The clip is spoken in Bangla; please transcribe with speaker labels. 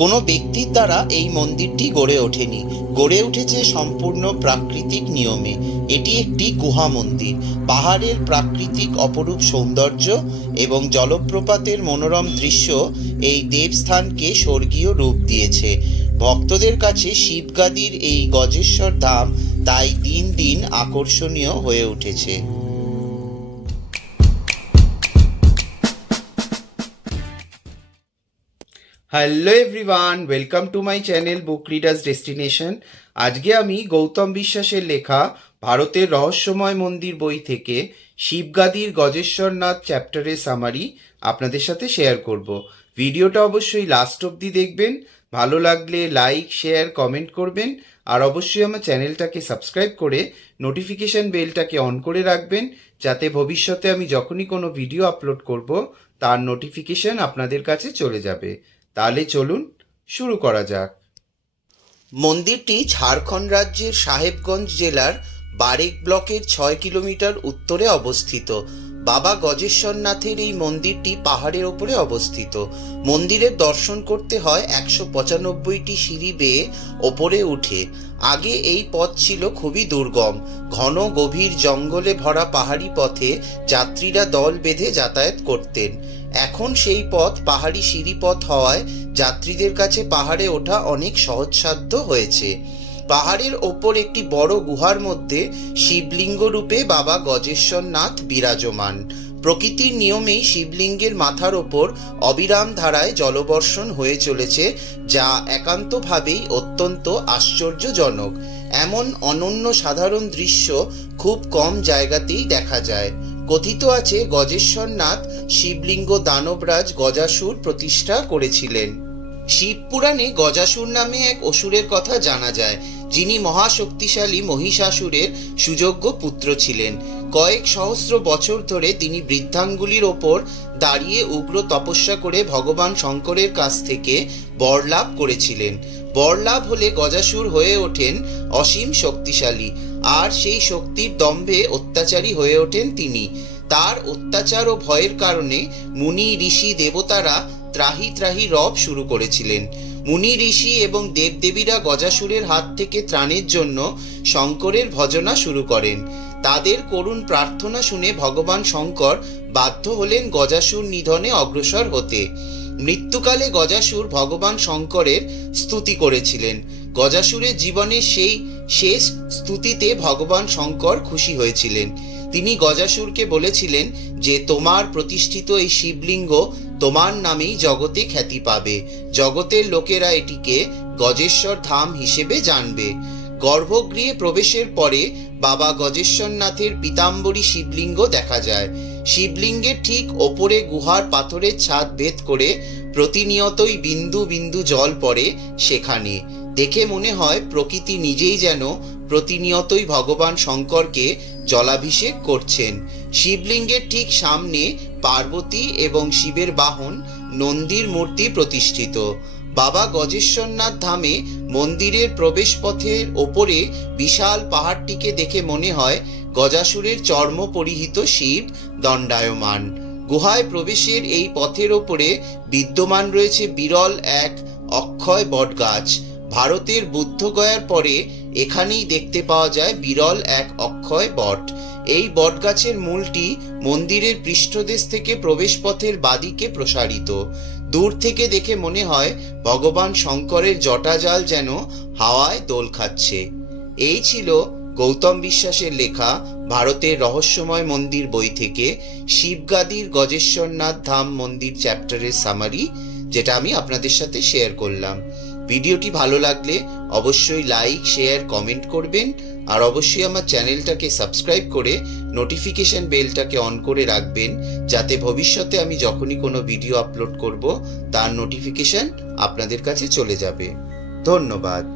Speaker 1: কোনো ব্যক্তির দ্বারা এই মন্দিরটি গড়ে ওঠেনি। গড়ে উঠেছে সম্পূর্ণ প্রাকৃতিক নিয়মে। এটি একটি গুহা মন্দির। পাহাড়ের প্রাকৃতিক অপরূপ সৌন্দর্য এবং জলপ্রপাতের মনোরম দৃশ্য এই দেবস্থানকে স্বর্গীয় রূপ দিয়েছে। ভক্তদের কাছে শিবগাদির এই গজেশ্বর ধাম তাই দিন দিন আকর্ষণীয় হয়ে উঠেছে। Hello everyone welcome to my channel book readers destination আজকে আমি গৌতম বিশ্বাসের লেখা ভারতের রহস্যময় মন্দির বই থেকে শিবগাদির গজেশ্বরনাথ চ্যাপ্টারের সামারি আপনাদের সাথে শেয়ার করব। ভিডিওটা অবশ্যই লাস্ট অবধি দেখবেন, ভালো লাগলে লাইক শেয়ার কমেন্ট করবেন, আর অবশ্যই আমার চ্যানেলটাকে সাবস্ক্রাইব করে নোটিফিকেশন বেলটাকে অন করে রাখবেন, যাতে ভবিষ্যতে আমি যখনই কোনো ভিডিও আপলোড করব, তার নোটিফিকেশন আপনাদের কাছে চলে যাবে। তাহলে চলুন শুরু করা যাক। মন্দিরটি ঝাড়খণ্ড রাজ্যের সাহেবগঞ্জ জেলার বারেক ব্লকের ছয় কিলোমিটার উত্তরে অবস্থিত। বাবা গজেশ্বরনাথের এই মন্দিরটি পাহাড়ের ওপরে অবস্থিত। মন্দিরের দর্শন করতে হয় একশো পঁচানব্বইটি সিঁড়ি বেয়ে ওপরে উঠে। আগে এই পথ ছিল খুবই দুর্গম। ঘন গভীর জঙ্গলে ভরা পাহাড়ি পথে যাত্রীরা দল বেঁধে যাতায়াত করতেন। এখন সেই পথ পাহাড়ি সিঁড়িপথ হওয়ায় যাত্রীদের কাছে পাহাড়ে ওঠা অনেক সহজসাধ্য হয়েছে। পাহাড়ের ওপর একটি বড় গুহার মধ্যে শিবলিঙ্গ রূপে বাবা গজেশ্বরনাথ বিরাজমান। প্রকৃতির নিয়মেই শিবলিঙ্গের মাথার ওপর অবিরাম ধারায় জলবর্ষণ হয়ে চলেছে, যা একান্তভাবেই অত্যন্ত আশ্চর্যজনক। এমন অনন্য সাধারণ দৃশ্য খুব কম জায়গাতেই দেখা যায়। কথিত আছে গজেশ্বরনাথ শিবলিঙ্গ দানবরাজ গজাসুর প্রতিষ্ঠা করেছিলেন। শিবপুরাণে গজাসুর নামে এক অসুরের কথা জানা যায়, যিনি মহাশক্তিশালী মহিষাসুরের সুযোগ্য পুত্র ছিলেন। কয়েক সহস্র বছর ধরে তিনি বৃদ্ধাঙ্গুলির ওপর দাঁড়িয়ে উগ্র তপস্যা করে ভগবান শঙ্করের কাছ থেকে বর লাভ করেছিলেন। বর লাভ হলে গজাসুর হয়ে ওঠেন অসীম শক্তিশালী। আর সেই শক্তির দম্ভে অত্যাচারী হয়ে ওঠেন তিনি। তার অত্যাচার ও ভয়ের কারণে মুনি ঋষি দেবতারা ত্রাহি ত্রাহি রব শুরু করেছিলেন। মুনি ঋষি এবং দেবদেবীরা গজাসুরের হাত থেকে ত্রাণের জন্য শঙ্করের ভজনা শুরু করেন। তাদের করুণ প্রার্থনা শুনে ভগবান শঙ্কর বাধ্য হলেন গজাসুর নিধনে অগ্রসর হতে। মৃত্যুকালে গজাসুর ভগবান শঙ্করের স্তুতি করেছিলেন। গজাসুরের জীবনের সেই শেষ স্তুতিতে ভগবান শঙ্কর খুশি হয়েছিলেন। তিনি গজাসুরকে বলেছিলেন যে, তোমার প্রতিষ্ঠিত এই শিবলিঙ্গ তোমার নামেই জগতে খ্যাতি পাবে। জগতের লোকেরা এটিকে গজেশ্বর ধাম হিসেবে জানবে। গর্ভগৃহে প্রবেশের পরে বাবা গজেশ্বরনাথের পীতাম্বরী শিবলিঙ্গ দেখা যায়। শিবলিঙ্গের ঠিক ওপরে গুহার পাথরের ছাদ ভেদ করে প্রতিনিয়তই বিন্দু বিন্দু জল পড়ে সেখানে। দেখে মনে হয় প্রকৃতি নিজেই যেন প্রতিনিয়তই ভগবান শঙ্করকে জলাভিষেক করছেন। শিবলিঙ্গের ঠিক সামনে পার্বতী এবং শিবের বাহন নন্দীর মূর্তি প্রতিষ্ঠিত। বাবা গজেশ্বরনাথ ধামে মন্দিরের প্রবেশপথের ওপরে বিশাল পাহাড়টিকে দেখে মনে হয় গজাসুরের চর্ম পরিহিত শিব দণ্ডায়মান। গুহায় প্রবেশের এই পথের ওপরে বিদ্যমান রয়েছে বিরল এক অক্ষয় বটগাছ। ভারতের বুদ্ধগয়ার পরে এখানেই দেখতে পাওয়া যায় বিরল এক অক্ষয় বট। এই বটগাছের মূলটি মন্দিরের পৃষ্ঠদেশ থেকে প্রবেশপথের বাদিকে প্রসারিত। দূর থেকে দেখে মনে হয় ভগবান শঙ্করের জটাজাল যেন হাওয়ায় দোল খাচ্ছে। এই ছিল গৌতম বিশ্বাসের লেখা ভারতের রহস্যময় মন্দির বই থেকে শিবগাদির গজেশ্বরনাথ ধাম মন্দির চ্যাপ্টারের সামারি যেটা আমি আপনাদের সাথে শেয়ার করলাম। ভিডিওটি ভালো লাগলে অবশ্যই লাইক, শেয়ার, কমেন্ট করবেন। আর অবশ্যই আমার চ্যানেলটাকে সাবস্ক্রাইব করে নোটিফিকেশন বেলটাকে অন করে রাখবেন, যাতে ভবিষ্যতে আমি যখনই কোনো ভিডিও আপলোড করব, তার নোটিফিকেশন আপনাদের কাছে চলে যাবে। ধন্যবাদ।